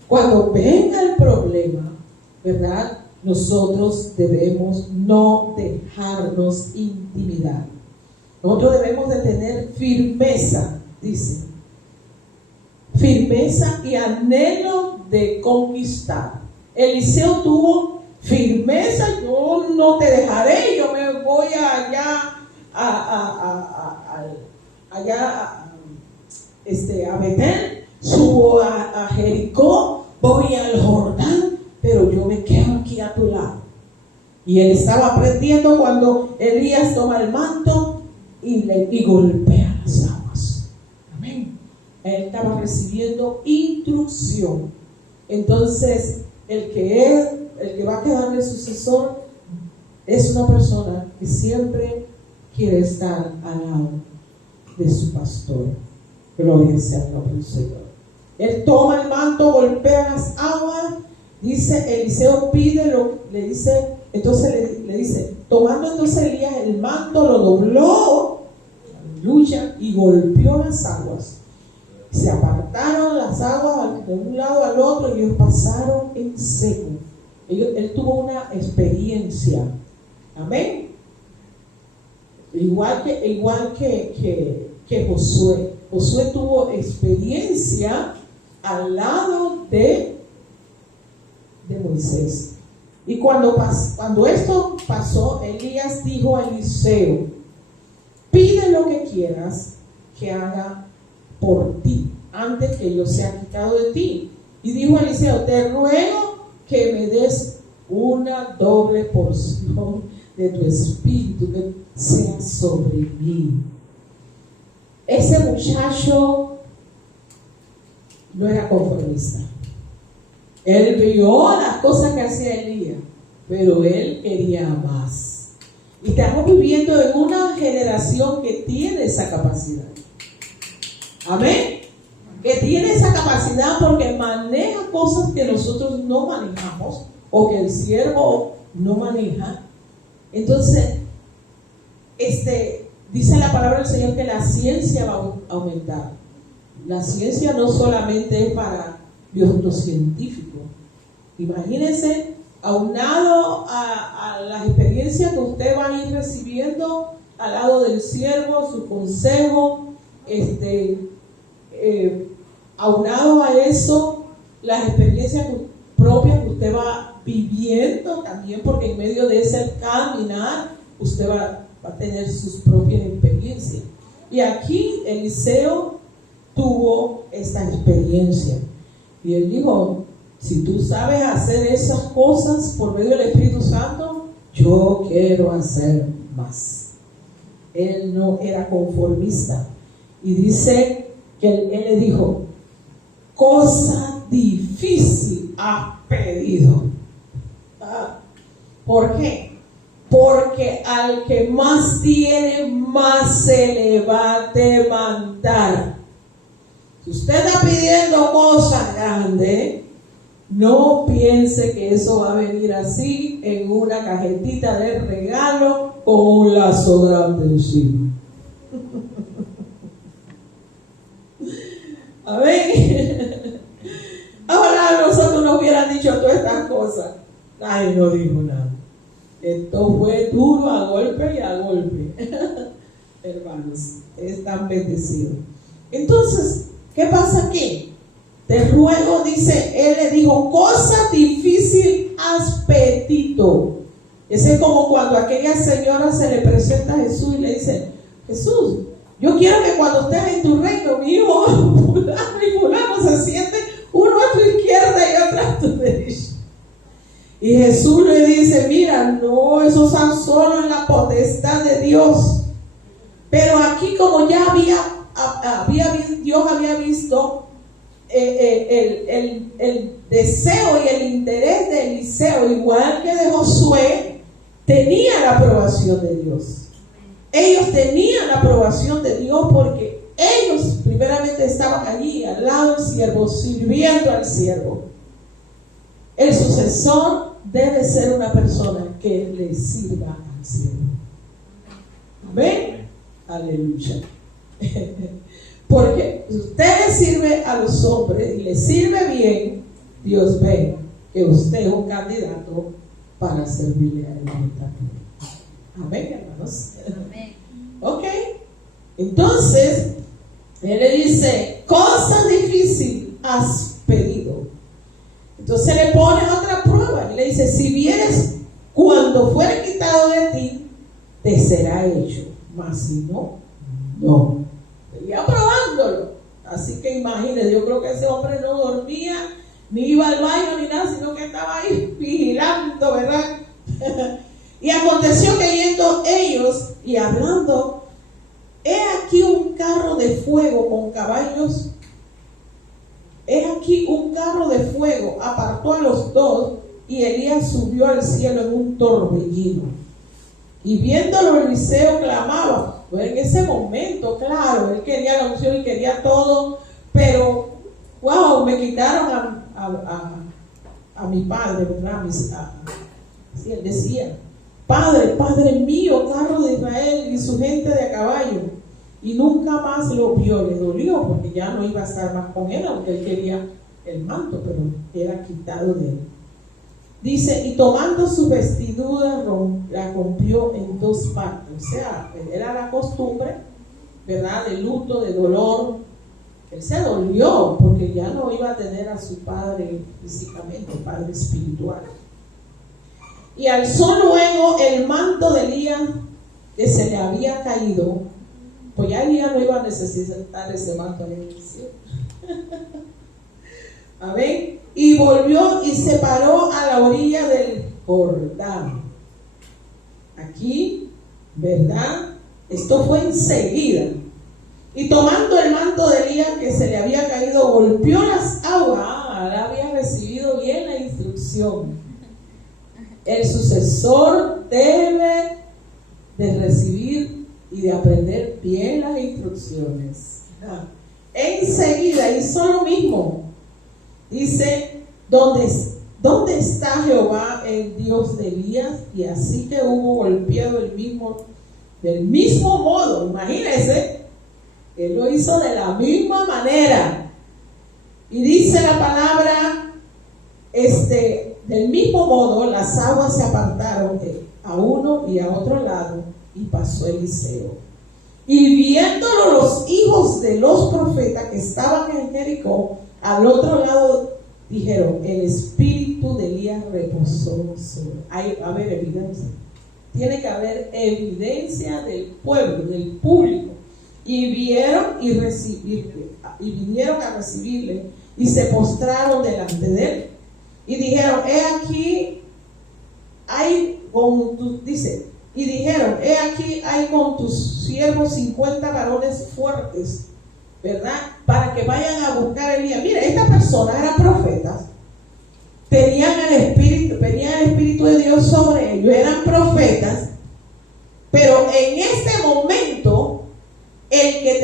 cuando venga el problema, ¿verdad? Nosotros debemos no dejarnos intimidar. Nosotros debemos de tener firmeza, dice, firmeza y anhelo de conquistar. Eliseo tuvo firmeza, yo no te dejaré, yo me voy allá a Betel, subo a Jericó, voy al Jordán, pero yo me quedo aquí a tu lado. Y él estaba aprendiendo cuando Elías toma el manto y golpea las aguas. Amén. Él estaba recibiendo instrucción. Entonces, el que va a quedar el sucesor es una persona que siempre quiere estar al lado de su pastor. Gloria sea el nombre del Señor. Él toma el manto, golpea las aguas, dice, Eliseo le dice, entonces le dice, tomando entonces Elías el manto, lo dobló, aleluya, y golpeó las aguas. Se apartaron las aguas de un lado al otro y ellos pasaron en seco. Él tuvo una experiencia. Amén. Igual que Josué. Josué tuvo experiencia al lado de Moisés. Y cuando esto pasó, Elías dijo a Eliseo: pide lo que quieras que haga por ti, antes que yo sea quitado de ti. Y dijo Eliseo: te ruego que me des una doble porción de tu espíritu que sea sobre mí. Ese muchacho no era conformista. Él vio las cosas que hacía Elías, pero él quería más. Y estamos viviendo en una generación que tiene esa capacidad. Amén. Que tiene esa capacidad porque maneja cosas que nosotros no manejamos o que el siervo no maneja. Entonces, dice la palabra del Señor que la ciencia va a aumentar. La ciencia no solamente es para los científicos. Imagínense, aunado a las experiencias que usted va a ir recibiendo al lado del siervo, su consejo, aunado a eso, las experiencias propias que usted va viviendo también, porque en medio de ese caminar usted va a tener sus propias experiencias. Y aquí Eliseo tuvo esta experiencia y él dijo: si tú sabes hacer esas cosas por medio del Espíritu Santo, yo quiero hacer más. Él no era conformista. Y dice que él le dijo: cosa difícil has pedido. ¿Por qué? Porque al que más tiene, más se le va a demandar. Si usted está pidiendo cosas grandes, no piense que eso va a venir así en una cajetita de regalo con un lazo grande encima. Amén. Ahora nosotros nos hubieran dicho todas estas cosas. Ay, no dijo nada. Esto fue duro a golpe y a golpe. Hermanos, están bendecidos. Entonces, ¿qué pasa aquí? Te ruego, dice, él le dijo: cosa difícil has pedido. Ese es como cuando a aquella señora se le presenta a Jesús y le dice: Jesús, yo quiero que cuando estés en tu reino, mi hijo fulano y fulano se sienten uno a tu izquierda y otro a tu derecha. Y Jesús le dice: mira, no, eso está solo en la potestad de Dios. Pero aquí, como ya Dios había visto el deseo y el interés de Eliseo, igual que de Josué, tenía la aprobación de Dios. Ellos tenían la aprobación de Dios porque ellos primeramente estaban allí al lado del siervo, sirviendo al siervo. El sucesor debe ser una persona que le sirva al siervo. Amén. Aleluya. Porque usted le sirve a los hombres y le sirve bien, Dios ve que usted es un candidato para servirle a él también. Amén, hermanos. Amén. Ok. Entonces, él le dice: cosa difícil has pedido. Entonces le pone otra prueba y le dice: si vienes cuando fuere quitado de ti, te será hecho, mas si no, no. Seguía probándolo. Así que imagínense, yo creo que ese hombre no dormía, ni iba al baño ni nada, sino que estaba ahí vigilando, ¿verdad? Y aconteció que yendo ellos y hablando, he aquí un carro de fuego con caballos he aquí un carro de fuego apartó a los dos, y Elías subió al cielo en un torbellino. Y viéndolo Eliseo clamaba. Pues en ese momento, claro, él quería la unción y quería todo, pero wow, me quitaron a mi padre, ¿verdad? Así él decía: Padre, Padre mío, carro de Israel y su gente de a caballo. Y nunca más lo vio. Le dolió porque ya no iba a estar más con él, aunque él quería el manto, pero era quitado de él. Dice: y tomando su vestidura la rompió en dos partes. O sea, era la costumbre, ¿verdad?, de luto, de dolor. Él se dolió porque ya no iba a tener a su padre físicamente, padre espiritual. Y alzó luego el manto de Elías que se le había caído. Pues ya Elías no iba a necesitar ese manto de Eliseo. Amén. Y volvió y se paró a la orilla del Jordán. Aquí, ¿verdad? Esto fue enseguida. Y tomando el manto de Elías que se le había caído, golpeó las aguas. Él había recibido bien la instrucción. El sucesor debe de recibir y de aprender bien las instrucciones. Enseguida hizo lo mismo. Dice: ¿Dónde está Jehová, el Dios de Elías? Y así que hubo golpeado del mismo modo. Imagínense, él lo hizo de la misma manera. Y dice la palabra, del mismo modo las aguas se apartaron a uno y a otro lado, y pasó Eliseo. Y viéndolo los hijos de los profetas que estaban en Jericó, al otro lado, dijeron: el espíritu de Elías reposó sobre. Hay a haber evidencia. Tiene que haber evidencia del pueblo, del público. Y vinieron a recibirle, y se postraron delante de él. Y dijeron: he aquí hay con tus siervos 50 varones fuertes, ¿verdad?, para que vayan a buscar a Elías. Mira, estas personas eran profetas, tenían el Espíritu de Dios sobre ellos, eran profetas, pero en este momento el que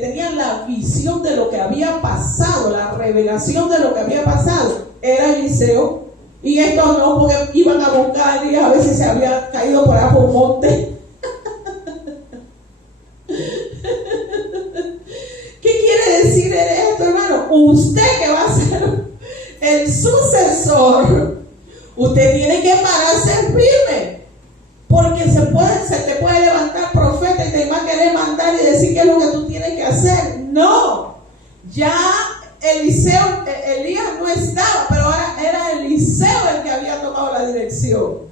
tenían la visión de lo que había pasado, la revelación de lo que había pasado, era Eliseo. Y estos no, porque iban a buscar a Elías a ver si se había caído por ahí por un monte. ¿Qué quiere decir esto, hermano? Usted, que va a ser el sucesor, usted tiene que pararse firme, porque se te puede levantar profeta y te va a querer mandar y decir qué es lo que tú tienes que hacer. No, ya Elías no estaba, pero ahora era Eliseo el que había tomado la dirección.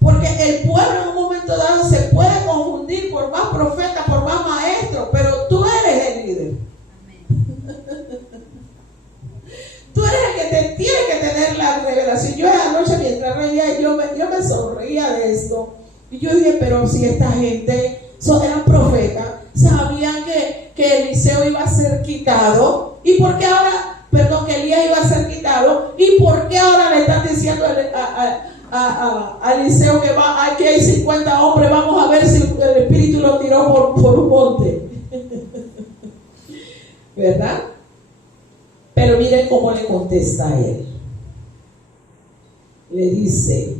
Porque el pueblo en un momento dado se puede confundir por más profeta, por más maestro, pero tú eres el líder. Tú eres el que tiene que tener la revelación. Yo anoche mientras reía, yo me sonreía de esto. Y yo dije: pero si esta gente eran profetas, sabían que Eliseo iba a ser quitado. ¿Y por qué ahora, que Elías iba a ser quitado? ¿Y por qué ahora le están diciendo a Eliseo que aquí hay 50 hombres, vamos a ver si el Espíritu lo tiró por un monte? ¿Verdad? Pero miren cómo le contesta a él. Le dice,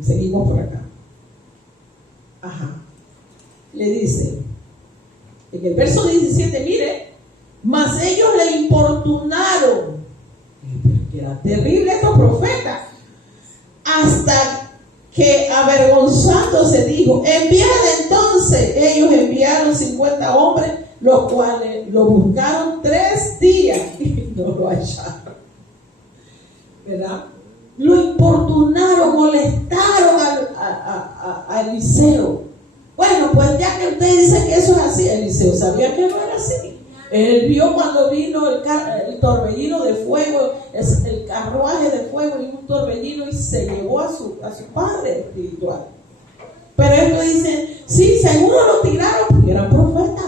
seguimos por acá. Le dice, en el verso 17, mire: mas ellos le importunaron. Que era terrible estos profetas. Hasta que, avergonzándose, dijo: enviad. Entonces ellos enviaron 50 hombres, los cuales lo buscaron 3 días y no lo hallaron. ¿Verdad? Lo importunaron, molestaron a Eliseo. Bueno, pues ya que usted dice que eso es así, Eliseo sabía que no era así. Él vio cuando vino el torbellino de fuego, el carruaje de fuego y un torbellino, y se llevó a su padre espiritual. Pero ellos dicen: sí, seguro lo tiraron porque eran profetas.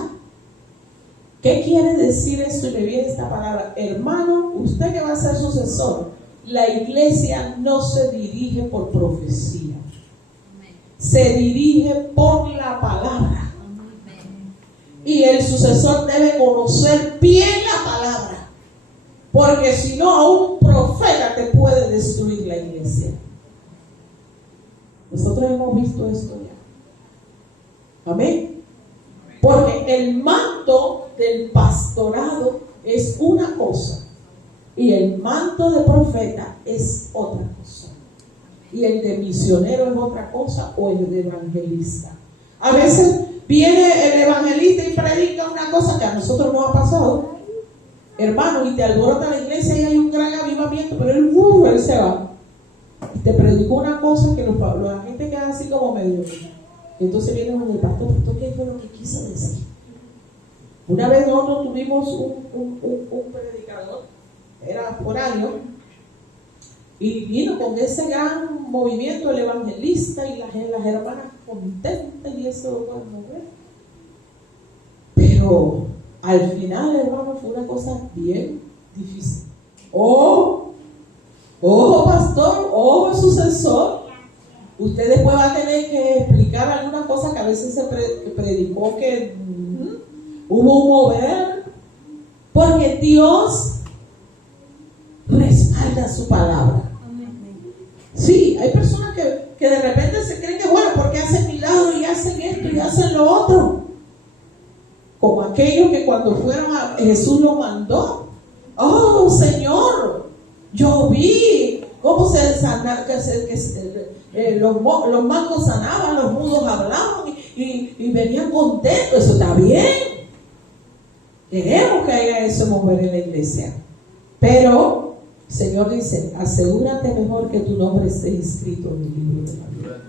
¿Qué quiere decir esto? Y me viene esta palabra. Hermano, usted que va a ser sucesor, la iglesia no se dirige por profecía. Se dirige por la palabra. Y el sucesor debe conocer bien la palabra. Porque si no, a un profeta te puede destruir la iglesia. Nosotros hemos visto esto ya. Amén. Porque el manto del pastorado es una cosa y el manto de profeta es otra cosa. Y el de misionero es otra cosa, o el de evangelista. A veces viene el evangelista y predica una cosa que a nosotros nos ha pasado, hermano, y te alborota la iglesia y hay un gran avivamiento, pero él se va. Y te predicó una cosa que la gente queda así como medio. Entonces viene el pastor, ¿qué fue lo que quiso decir? Una vez nosotros tuvimos un predicador, era foráneo, y vino con ese gran movimiento el evangelista y las hermanas contentas y eso, bueno, pero al final, hermano, fue una cosa bien difícil. Pastor, sucesor, usted después va a tener que explicar alguna cosa que a veces se predicó que hubo un mover, porque Dios respalda su palabra. Sí, hay personas que de repente se creen que bueno, porque hacen milagros y hacen esto y hacen lo otro, como aquellos que cuando fueron a Jesús lo mandó. Oh Señor, yo vi cómo se sanaba, los mancos sanaban, los mudos hablaban y venían contentos. Eso está bien. Queremos que haya ese mover en la iglesia, pero el Señor dice, asegúrate mejor que tu nombre esté inscrito en el libro de la vida.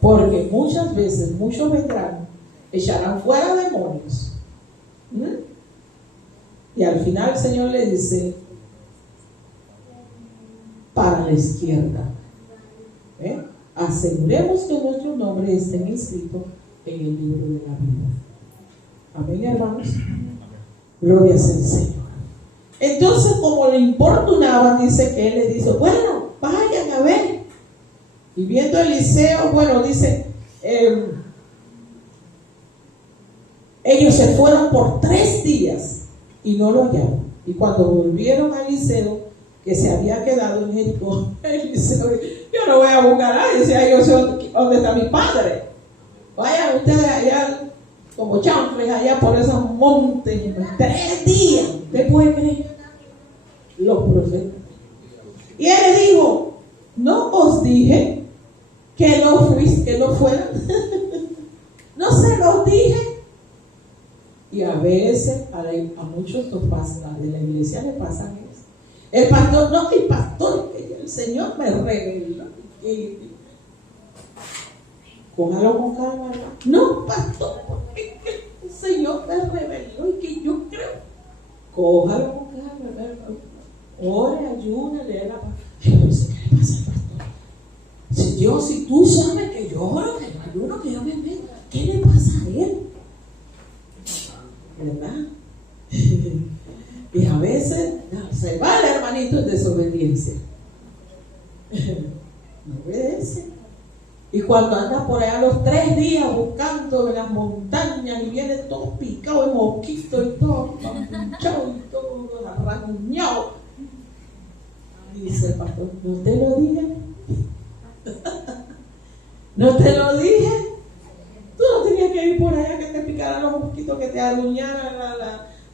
Porque muchas veces, muchos vendrán, echarán fuera demonios. Y al final el Señor le dice, para la izquierda. Aseguremos que nuestros nombres estén inscritos en el libro de la vida. Amén, hermanos. Gloria sea al Señor. Entonces, como le importunaban, dice que él le dice, bueno, vayan a ver. Y viendo Eliseo, bueno, dice, ellos se fueron por 3 días y no lo hallaron. Y cuando volvieron a Eliseo, que se había quedado en Jericó, Eliseo, yo no voy a buscar a nadie, decía, yo sé dónde está mi padre. Vayan ustedes allá como chanfles allá por esos montes, 3 días. ¿Usted puede creer? Los profetas. Y él le dijo, ¿no os dije que no fueran? ¿No se los dije? Y a veces a muchos nos pasa, de la iglesia le pasa eso. El pastor, el Señor me reveló. Cójalo con calma, hermano. No, pastor, porque el Señor me reveló y que yo creo. Cójalo con calma, hermano. Ore, ayune, lea la palabra. Yo no sé qué le pasa al pastor. Si tú sabes que yo oro, que ayuno, que yo me meto, ¿qué le pasa a él? ¿Verdad? Y a veces se va el hermanito en desobediencia. No obedece. Y cuando anda por allá los 3 días buscando en las montañas y viene todo picado de mosquito y todo manchado y todo arrañado, y dice el pastor, ¿no te lo dije? ¿No te lo dije? Tú no tenías que ir por allá que te picaran los mosquitos, que te aruñaran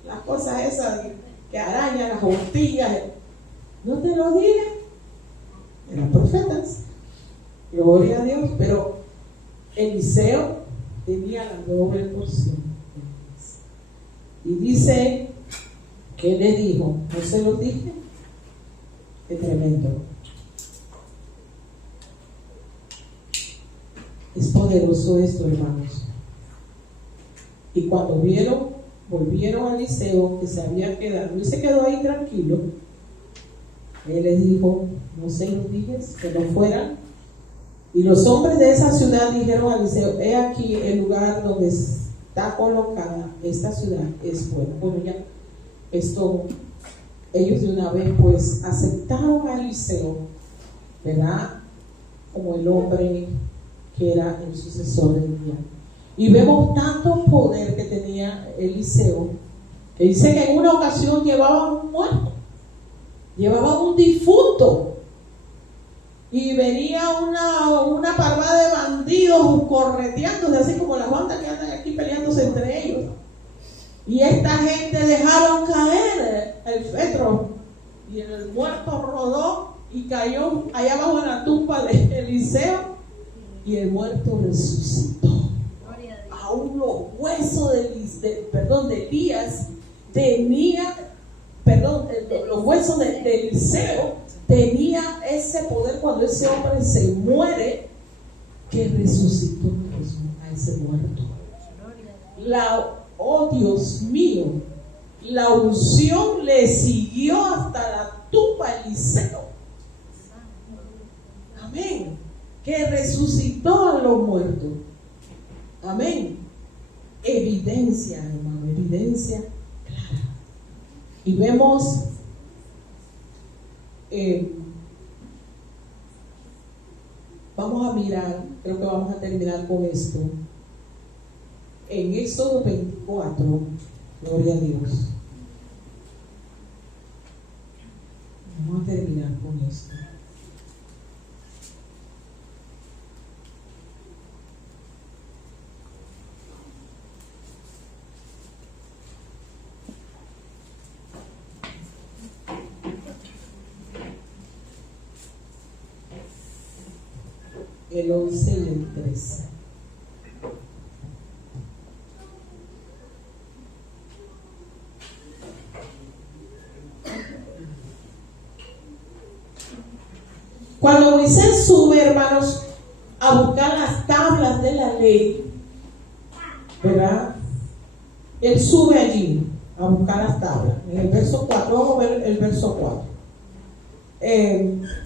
las cosas esas que arañan las ortigas. ¿No te lo dije? Eran profetas. Gloria a Dios, pero Eliseo tenía la doble porción. Y dice que le dijo, ¿no se lo dije? Qué tremendo. Es poderoso esto, hermanos. Y cuando volvieron a Eliseo, que se había quedado, y se quedó ahí tranquilo, él les dijo, ¿no se lo dije? Que no fueran. Y los hombres de esa ciudad dijeron a Eliseo, he aquí el lugar donde está colocada esta ciudad es buena. Bueno, ya esto, ellos de una vez pues aceptaron a Eliseo, ¿verdad? Como el hombre que era el sucesor de Elías. Y vemos tanto poder que tenía Eliseo, que dice que en una ocasión llevaba un muerto, llevaba un difunto, y venía una parvada de bandidos correteándose, así como las bandas que andan aquí peleándose entre ellos. Y esta gente dejaron caer el fetro, y el muerto rodó y cayó allá abajo en la tumba de Eliseo, y el muerto resucitó. Aún los huesos de Elías tenía, los huesos de Eliseo tenía ese poder cuando ese hombre se muere, que resucitó a ese muerto. Oh Dios mío, la unción le siguió hasta la tumba a Eliseo. Amén. Que resucitó a los muertos. Amén. Evidencia, hermano, evidencia clara. Y vemos vamos a mirar, creo que vamos a terminar con esto. En Éxodo 24, gloria a Dios. Vamos a terminar con esto. El 11 y el 13. Cuando Moisés sube, hermanos, a buscar las tablas de la ley, ¿verdad? Él sube allí a buscar las tablas. En el verso 4, vamos a ver el verso 4.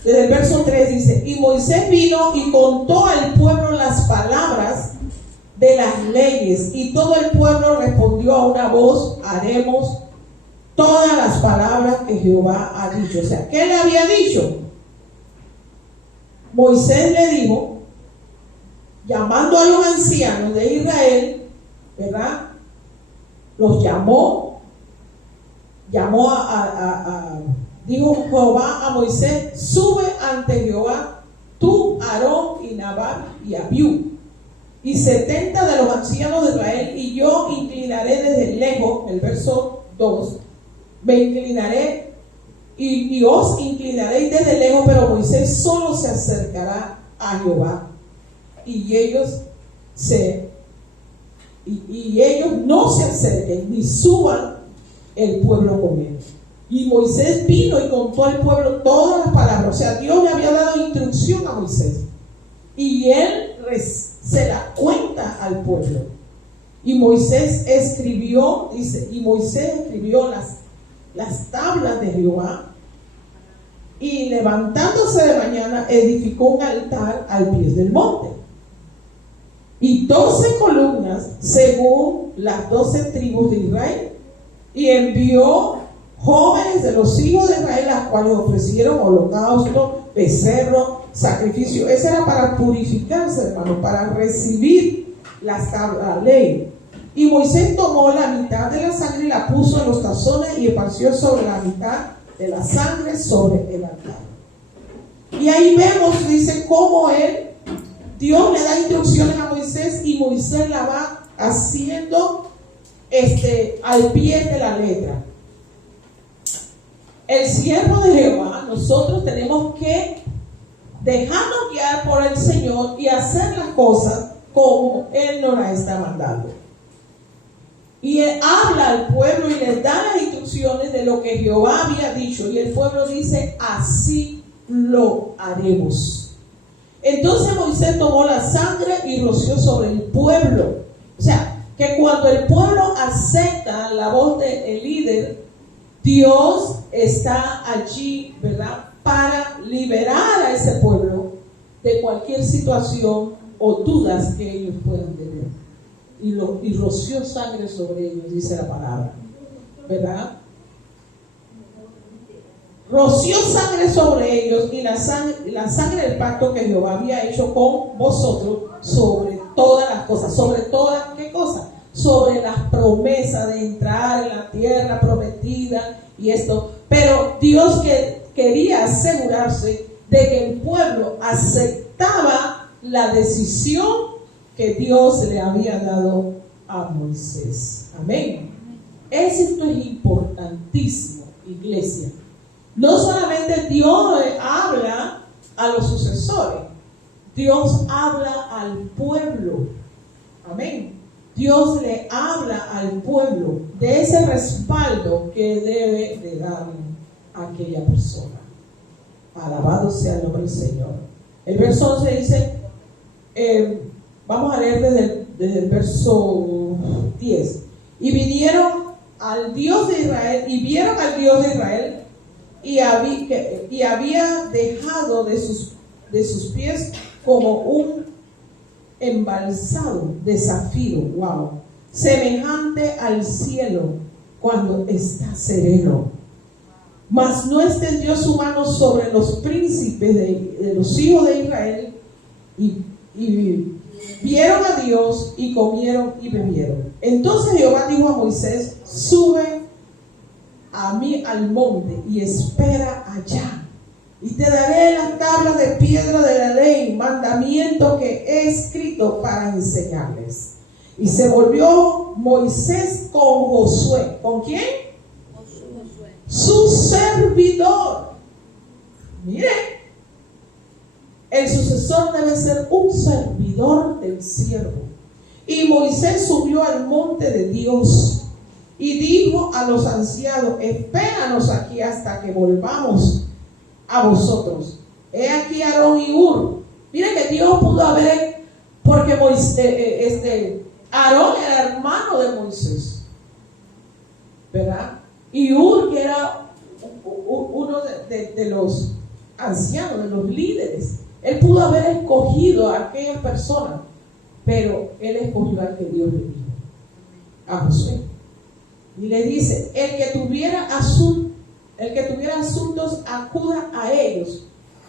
Desde el verso 3 dice: y Moisés vino y contó al pueblo las palabras de las leyes, y todo el pueblo respondió a una voz: haremos todas las palabras que Jehová ha dicho. O sea, ¿qué le había dicho? Moisés le dijo, llamando a los ancianos de Israel, ¿verdad? Los llamó dijo Jehová a Moisés: sube ante Jehová tú, Aarón y Nadab y Abiú, y 70 de los ancianos de Israel, y yo inclinaré desde lejos. El verso 2, me inclinaré y os inclinaréis desde lejos, pero Moisés solo se acercará a Jehová, y ellos no se acerquen ni suban el pueblo con él. Y Moisés vino y contó al pueblo todas las palabras. O sea, Dios le había dado instrucción a Moisés, y él se la cuenta al pueblo. Y Moisés escribió, dice, y Moisés escribió las tablas de Jehová, y levantándose de mañana edificó un altar al pie del monte, y 12 columnas según las 12 tribus de Israel, y envió jóvenes de los hijos de Israel, las cuales ofrecieron holocausto, becerro, sacrificio. Eso era para purificarse, hermano, para recibir la ley. Y Moisés tomó la mitad de la sangre y la puso en los tazones, y esparció sobre la mitad de la sangre sobre el altar. Y ahí vemos, dice, cómo Dios le da instrucciones a Moisés, y Moisés la va haciendo al pie de la letra. El siervo de Jehová, nosotros tenemos que dejarnos guiar por el Señor y hacer las cosas como Él nos las está mandando. Y Él habla al pueblo y les da las instrucciones de lo que Jehová había dicho, y el pueblo dice: así lo haremos. Entonces Moisés tomó la sangre y roció sobre el pueblo. O sea, que cuando el pueblo acepta la voz del líder, Dios está allí, ¿verdad?, para liberar a ese pueblo de cualquier situación o dudas que ellos puedan tener. y roció sangre sobre ellos, dice la palabra, ¿verdad? Roció sangre sobre ellos y la sangre del pacto que Jehová había hecho con vosotros sobre todas las cosas. ¿Sobre todas qué cosas? Sobre las promesas de entrar en la tierra prometida y esto. Pero Dios quería asegurarse de que el pueblo aceptaba la decisión que Dios le había dado a Moisés. Amén. Esto es importantísimo, iglesia. No solamente Dios habla a los sucesores, Dios habla al pueblo. Amén. Dios le habla al pueblo de ese respaldo que debe de dar a aquella persona. Alabado sea el nombre del Señor. El verso 11 dice, vamos a leer desde el verso 10. Y vinieron al Dios de Israel, y vieron al Dios de Israel, y había dejado de sus pies como un embalsado de zafiro, wow, semejante al cielo cuando está sereno. Mas no extendió su mano sobre los príncipes de los hijos de Israel, y vieron a Dios y comieron y bebieron. Entonces Jehová dijo a Moisés: sube a mí al monte y espera allá, y te daré las tablas de piedra de la ley, mandamiento que he escrito para enseñarles. Y se volvió Moisés con Josué. ¿Con quién? Josué. Su servidor. Mire, el sucesor debe ser un servidor del siervo. Y Moisés subió al monte de Dios y dijo a los ancianos: espéranos aquí hasta que volvamos a vosotros. He aquí Aarón y Hur. Mire que Dios pudo haber, porque Aarón era hermano de Moisés, ¿verdad? Y Hur, que era uno de los ancianos, de los líderes. Él pudo haber escogido a aquella persona, pero él escogió al que Dios le dijo, a Josué. Y le dice: el que tuviera asuntos, acuda a ellos.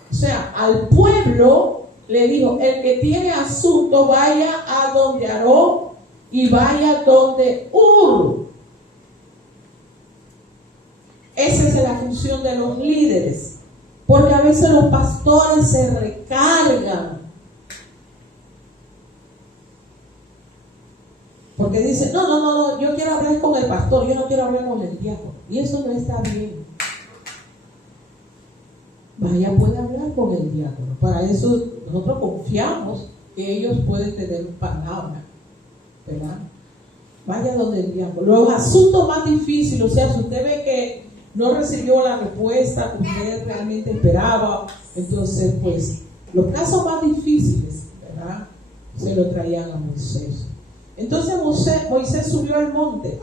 O sea, al pueblo le dijo: el que tiene asuntos, vaya a donde Aarón y vaya donde Hur. Esa es la función de los líderes, porque a veces los pastores se recargan, porque dicen: no, yo quiero hablar con el pastor, yo no quiero hablar con el diácono. Y eso no está bien. Vaya, puede hablar con el diácono. Para eso nosotros confiamos que ellos pueden tener palabra, ¿verdad? Vaya donde el diácono. Los asuntos más difíciles, o sea, si usted ve que no recibió la respuesta que usted realmente esperaba, entonces pues los casos más difíciles, ¿verdad?, se lo traían a Moisés. Entonces Moisés subió al monte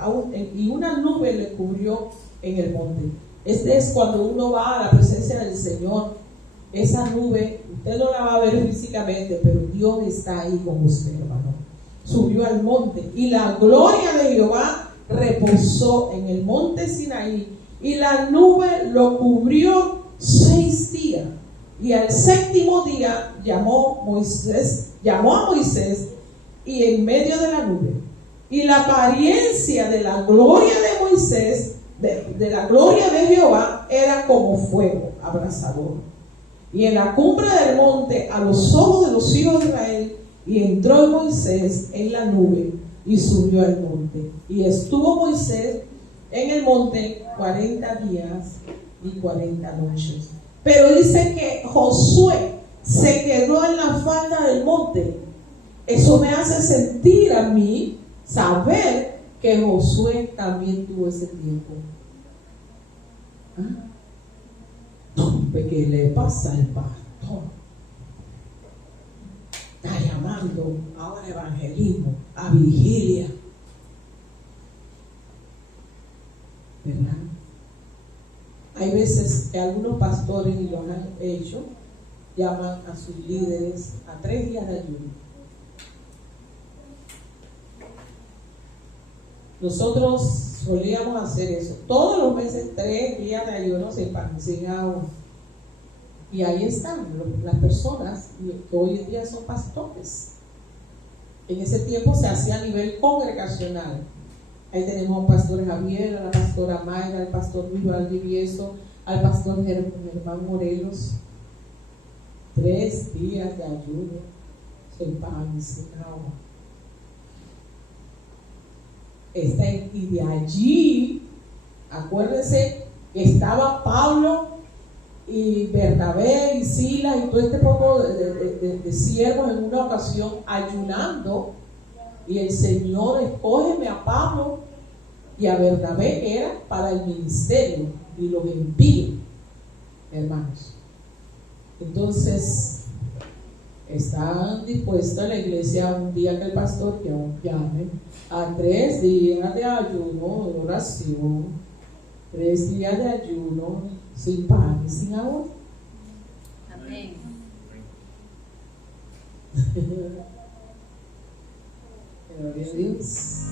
y una nube le cubrió en el monte. Este es cuando uno va a la presencia del Señor. Esa nube, usted no la va a ver físicamente, pero Dios está ahí con usted, hermano. Subió al monte y la gloria de Jehová reposó en el monte Sinaí, y la nube lo cubrió 6 días. Y al 7º día llamó a Moisés, y en medio de la nube, y la apariencia de la gloria de Moisés, de la gloria de Jehová, era como fuego abrasador. Y en la cumbre del monte, a los ojos de los hijos de Israel, y entró Moisés en la nube y subió al monte. Y estuvo Moisés en el monte 40 días y 40 noches. Pero dice que Josué se quedó en la falda del monte. Eso me hace sentir a mí, saber que Josué también tuvo ese tiempo. ¿Qué le pasa al pastor? Está llamando ahora a evangelismo, a vigilia, ¿verdad? Hay veces que algunos pastores, y lo han hecho, llaman a sus líderes a 3 días de ayuno. Nosotros solíamos hacer eso. Todos los meses 3 días de ayuno sin pan, sin agua. Y ahí están las personas que hoy en día son pastores. En ese tiempo se hacía a nivel congregacional. Ahí tenemos al pastor Javier, a la pastora Mayra, al pastor Luis Valdivieso, al pastor Germán Morelos. 3 días de ayuno sin pan y sin agua. Y de allí, acuérdense, estaba Pablo y Bernabé y Silas y todo este poco de siervos en una ocasión ayunando, y el Señor escógeme a Pablo y a Bernabé, que era para el ministerio, y los envío, hermanos. Entonces, están dispuestos en la iglesia un día que el pastor llame a 3 días de ayuno, de oración, 3 días de ayuno sin pan y sin agua. Amén. Gloria a Dios.